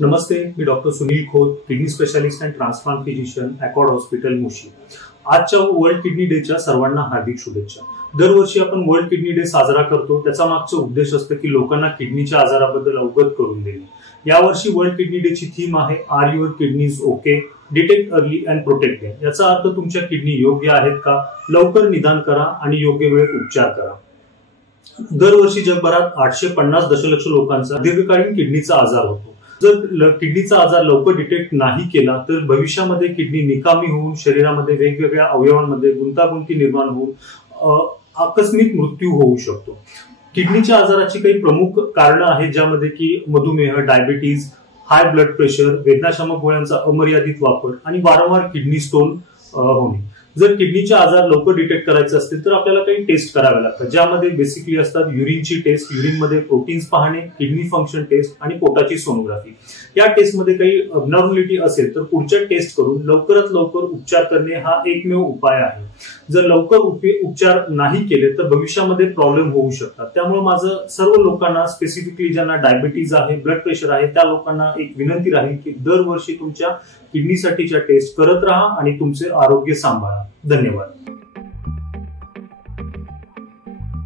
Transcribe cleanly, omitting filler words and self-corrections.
नमस्ते, मी doctor Sunil Khot, kidney specialist and transplant physician, Accord hospital, मुशी. आजच्या वर्ल्ड किडनी डेच्या सर्वांना हार्दिक शुभेच्छा. दरवर्षी आपण वर्ल्ड किडनी डे साजरा करतो. त्याचा मागचा उद्देश असतो की लोकांना किडनीच्या आजाराबद्दल अवगत करून देणे. यावर्षी वर्ल्ड किडनी डेची थीम आहे are your kidneys okay, detect early and protect them. याचा अर्थ तुमच्या किडनी योग्य आहेत का, लवकर निदान करा आणि योग्य वेळेत उपचार करा. दरवर्षी जगभरात 850 दशलक्ष लोकांचा दीर्घकालीन किडनीचा आजार होतो. जर किडनीचा आजार लवकर डिटेक्ट नाही केला तर भविष्यामध्ये किडनी निकामी होऊन शरीरामध्ये वेगवेगळ्या अवयवांमध्ये गुंतागुंती निर्माण होऊन आकस्मिक मृत्यू होऊ शकतो. किडनीच्या आजाराची काही प्रमुख कारणं आहेत, ज्यामध्ये की मधुमेह, डायबिटीज, हाय ब्लड प्रेशर, वेदनाशामक गोळ्यांचा अमर्यादित वापर आणि वारंवार किडनी स्टोन होणे. जर किडनीचे आजार लवकर डिटेक्ट करायचे असतील तर आपल्याला काही टेस्ट कराव्या लागतात, ज्यामध्ये बेसिकली असतात युरिनची टेस्ट, युरिनमध्ये प्रोटीन्स पाहणे, किडनी फंक्शन टेस्ट आणि पोटाची सोनोग्राफी. या टेस्टमध्ये काही अबनॉर्मॅलिटी असेल तर पुढच्या टेस्ट करून लवकरात लवकर उपचार करणे हा एकमेव उपाय आहे. जर लवकर उपचार नाही केले तर भविष्यामध्ये प्रॉब्लेम होऊ शकतात. त्यामुळे माझं सर्व लोकांना, स्पेसिफिकली ज्यांना डायबिटीज आहे, ब्लड प्रेशर आहे, त्या लोकांना एक विनंती राहील की दरवर्षी तुमच्या किडनीसाठीच्या टेस्ट करत राहा आणि तुमचे आरोग्य सांभाळा. धन्यवाद.